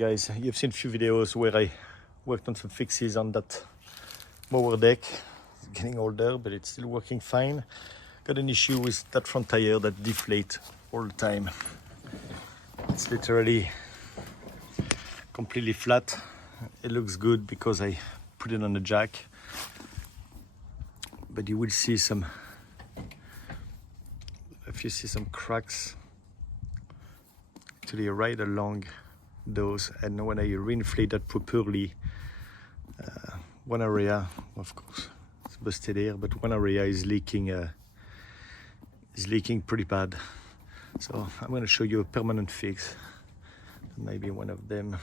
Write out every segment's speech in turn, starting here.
guys, you've seen a few videos where I worked on some fixes on that mower deck. It's getting older, but it's still working fine. Got an issue with that front tire that deflates all the time. It's literally completely flat. It looks good because I put it on the jack, but you will see some, if you see some cracks actually right along those, and when I reinflate that properly, one area, of course, it's busted here, but one area is leaking pretty bad. So I'm going to show you a permanent fix. Maybe one of them.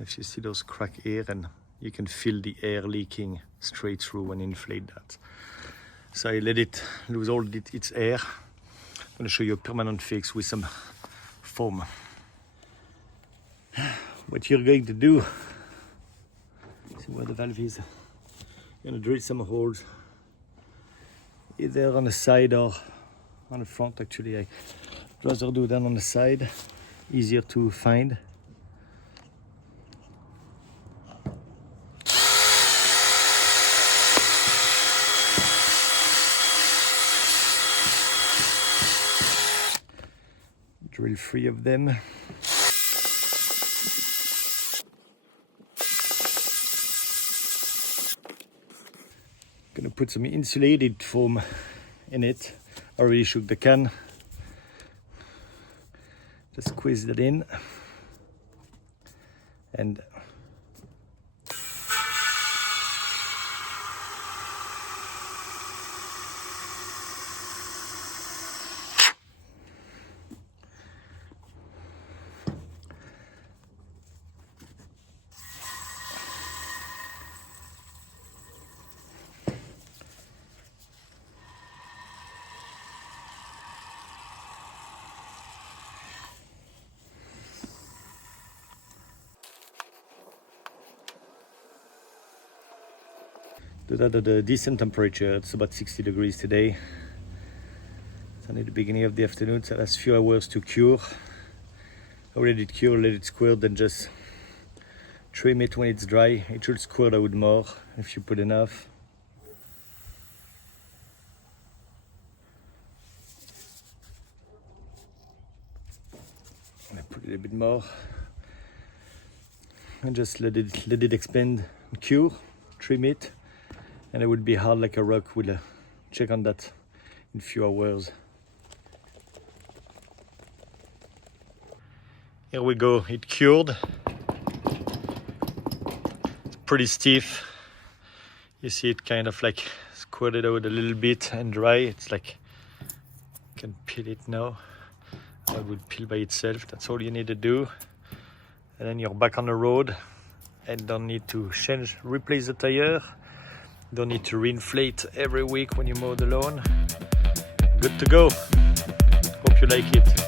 If you see those cracks here, and you can feel the air leaking straight through when you inflate that. So I let it lose all its air. I'm going to show you a permanent fix with some foam. What you're going to do, see where the valve is. You're going to drill some holes, either on the side or on the front. Actually, I'd rather do that on the side, easier to find. Drill 3 of them. Gonna put some insulated foam in it. Already shook the can. Just squeeze that in, and do that at a decent temperature. It's about 60 degrees today. It's only the beginning of the afternoon, so that's a few hours to cure. I already did cure, let it squirt, then just trim it when it's dry. It should squirt out more if you put enough. I put a little bit more. And just let it expand and cure, trim it. And it would be hard like a rock. We'll check on that in a few hours. Here we go, it cured. It's pretty stiff. You see it kind of like squirted out a little bit and dry. It's like, you can peel it now. That would peel by itself. That's all you need to do. And then you're back on the road and don't need to replace the tire. Don't need to reinflate every week when you mow the lawn. Good to go. Hope you like it.